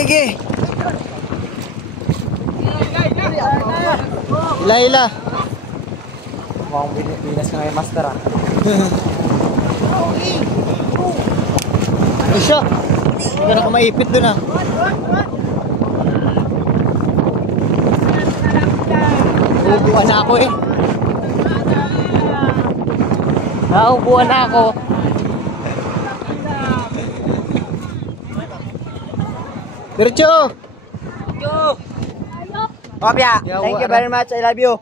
Sige. Ila. Mukhang Pilipinas ka ngayon, master ah. Ano siya? Hindi na ako maipit dun ah. Uubuan na ako eh. Nauubuan na ako. Diretso! Opya, thank you very much. I love you.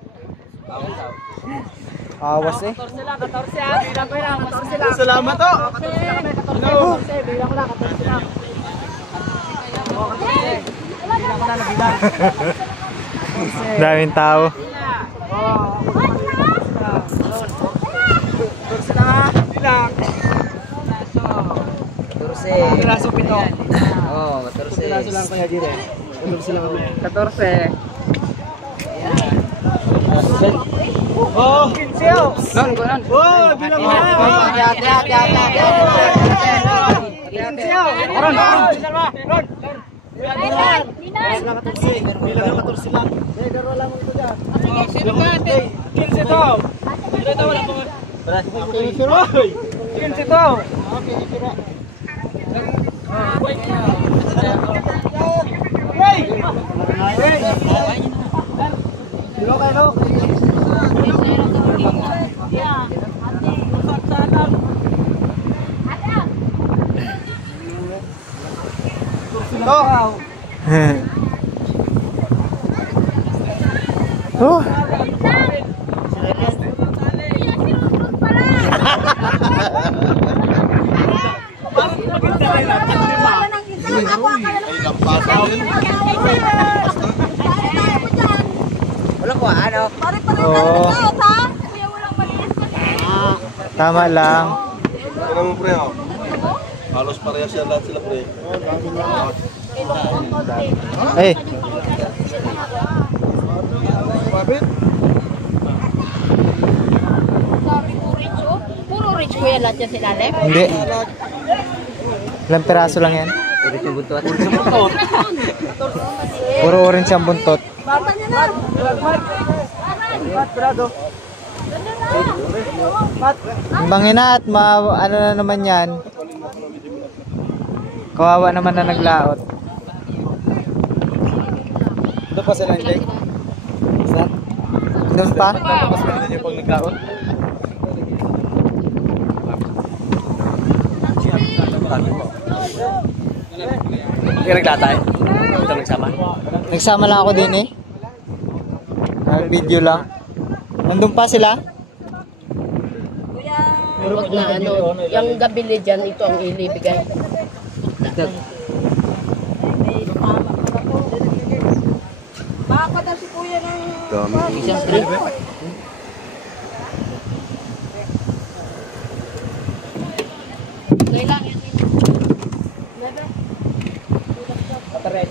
Awas eh. 14 lang, 14 ah. Bilang ko lang, 14 lang. Salamat to. 14 bilang ko lang, 14 lang. Bilang ko lang, bilang. Daming tao. 14 lang. Bilang. Piraso pito. Oh, 14. Piraso lang kaya dire. 14 lang kami. 14. Oh, 15. Non. Oh, bilang mo na. Oh. Wala ko ano? Oo. Tama lang. Tingnan mo pre, oh. Halos parehas yan lahat sila pre. Eh. Bakit? Puro rich ko yan lahat yan silalim. Hindi. Ilang piraso lang yan? Ulit yung buntot. Puro orange ang buntot. Bangin na at ano na naman yan. Kawawa naman na naglaot. Ito pa sila hindi. Saan? Doon pa? Tapos pwede niyo pag nagkaon. Hindi naglatay. Ito nagsama. Nagsama lang ako din eh. Nag-video lang. Nandun pa sila? Huwag na ano, yung gabili dyan, ito ang ilibigay. Baka daw si kuya ng... Isang trip. Kailang yan. Bebe. Patarin.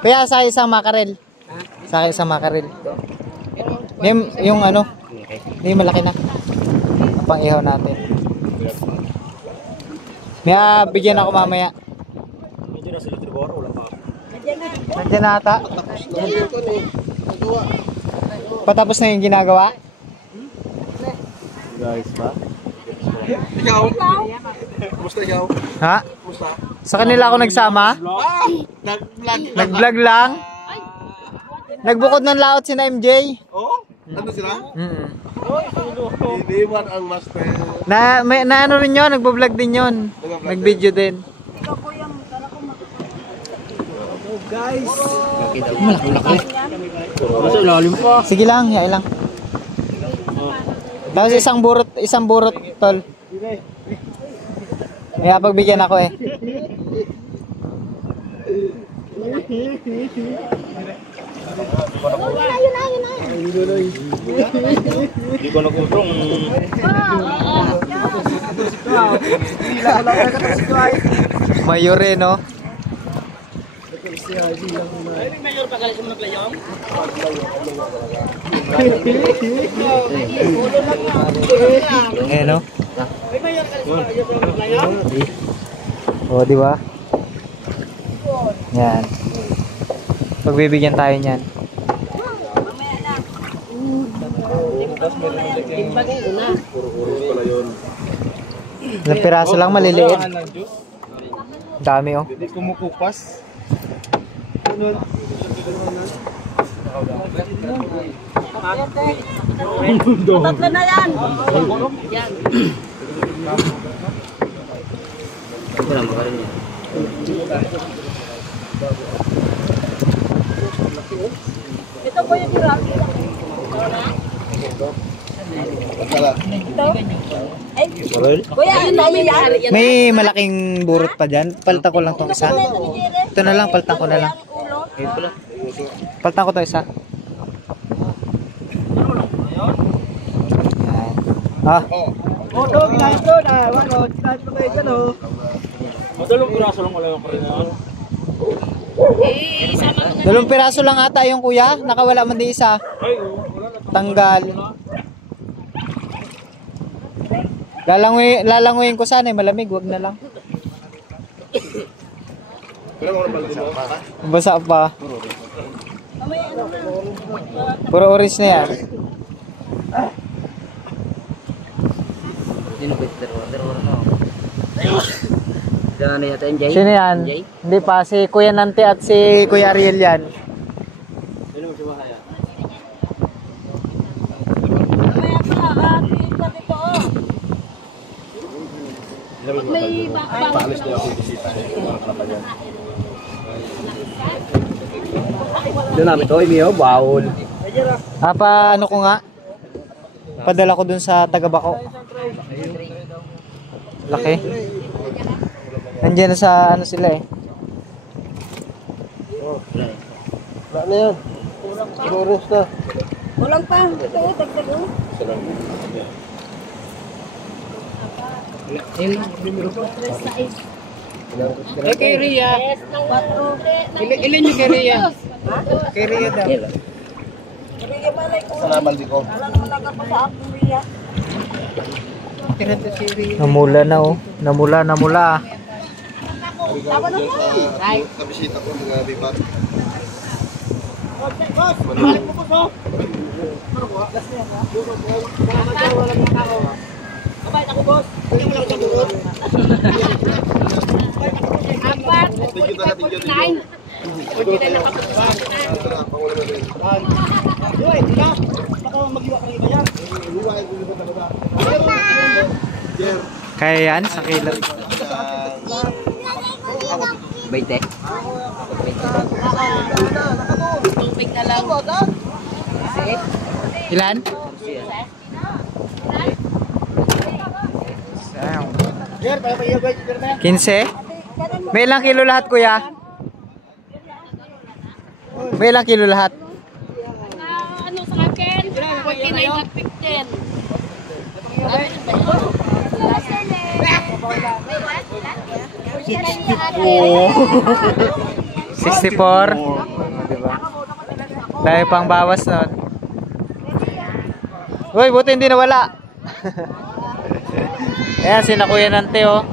Kuya sa isang makarel. Sa isang makarel. Yung ano, hindi malaki na. Pang ihaw natin. May bigyan ako mamaya. Medyo na sila tribor, wala pa. Nandiyan na ata. Patapos na yung ginagawa? Guys ba? Ikaw? Kumusta ikaw? Ha? Kumusta? Sa kanila ako nagsama? Nag-vlog. Nag-vlog lang? Nagbukod ng laot si na MJ? Oo? Ano sila? Mm. Hindi man ang master. Na ano rin yun, nagbo-vlog din yun. Nag-video din. Guys. Malaki. Masuk lalim pa. Sige lang, yay lang. Tapos isang burot, tol. May pagbigyan ako eh. Hindi ko nagutong. Mayore, no? Mayor pa galing mo ng playong? Eh, no? O, di ba? Yan. Pagbibigyan tayo niyan. Ilang piraso lang, maliliit. Dami oh. Hindi kumukupas. Tatlo na yan. Yan. Ito po yung hirap. Ito? Ay, kuya, ano yan? May malaking burot pa dyan. Palitan ko lang tong isa. Ito na lang, palitan ko na lang. Palitan ko to isa. Yan. Ah, Odo, ginahit doon. Wano, ginahit mo kayo dyan, oh. Madalong piraso lang wala yung karina. dalawang piraso lang ata yung kuya. Nakawala man di isa. Tanggal. Lalanguyin ko sana, malamig, wag na lang. Basa pa. Puro orange na yan. Sino yan? Hindi pa, si Kuya Nante at si Kuya Ariel yan. Mamaya pa, ito dito, oh. May Paalis niya ako bisita. Doon namin to, imiyo, bawol. Pa ano ko nga? Padala ko dun sa Tagabako. Laki. Nandiyan na sa ano sila eh. Wala na yan. Orange na. Walang pa. Ito, dagdag, oh. Kay Ria. Ilan yung kay Ria? Kay Ria daw. Riya malay ko. Salamat di ko. Wala naman nagapa sa akin, Riya. Namula na oh. Namula. Tama na po. Sa bisita ko, mga bibat. Apat, 49. Kaya yan sa kilo. Baite. Tubig na lang. Ilan? 15? May ilang kilo lahat kuya? May ilang kilo lahat? Ano sa akin? 49 at 64. Diba? Dahil pang bawas nun. Uy, buti hindi nawala. Ayan, sina Kuya Nante oh.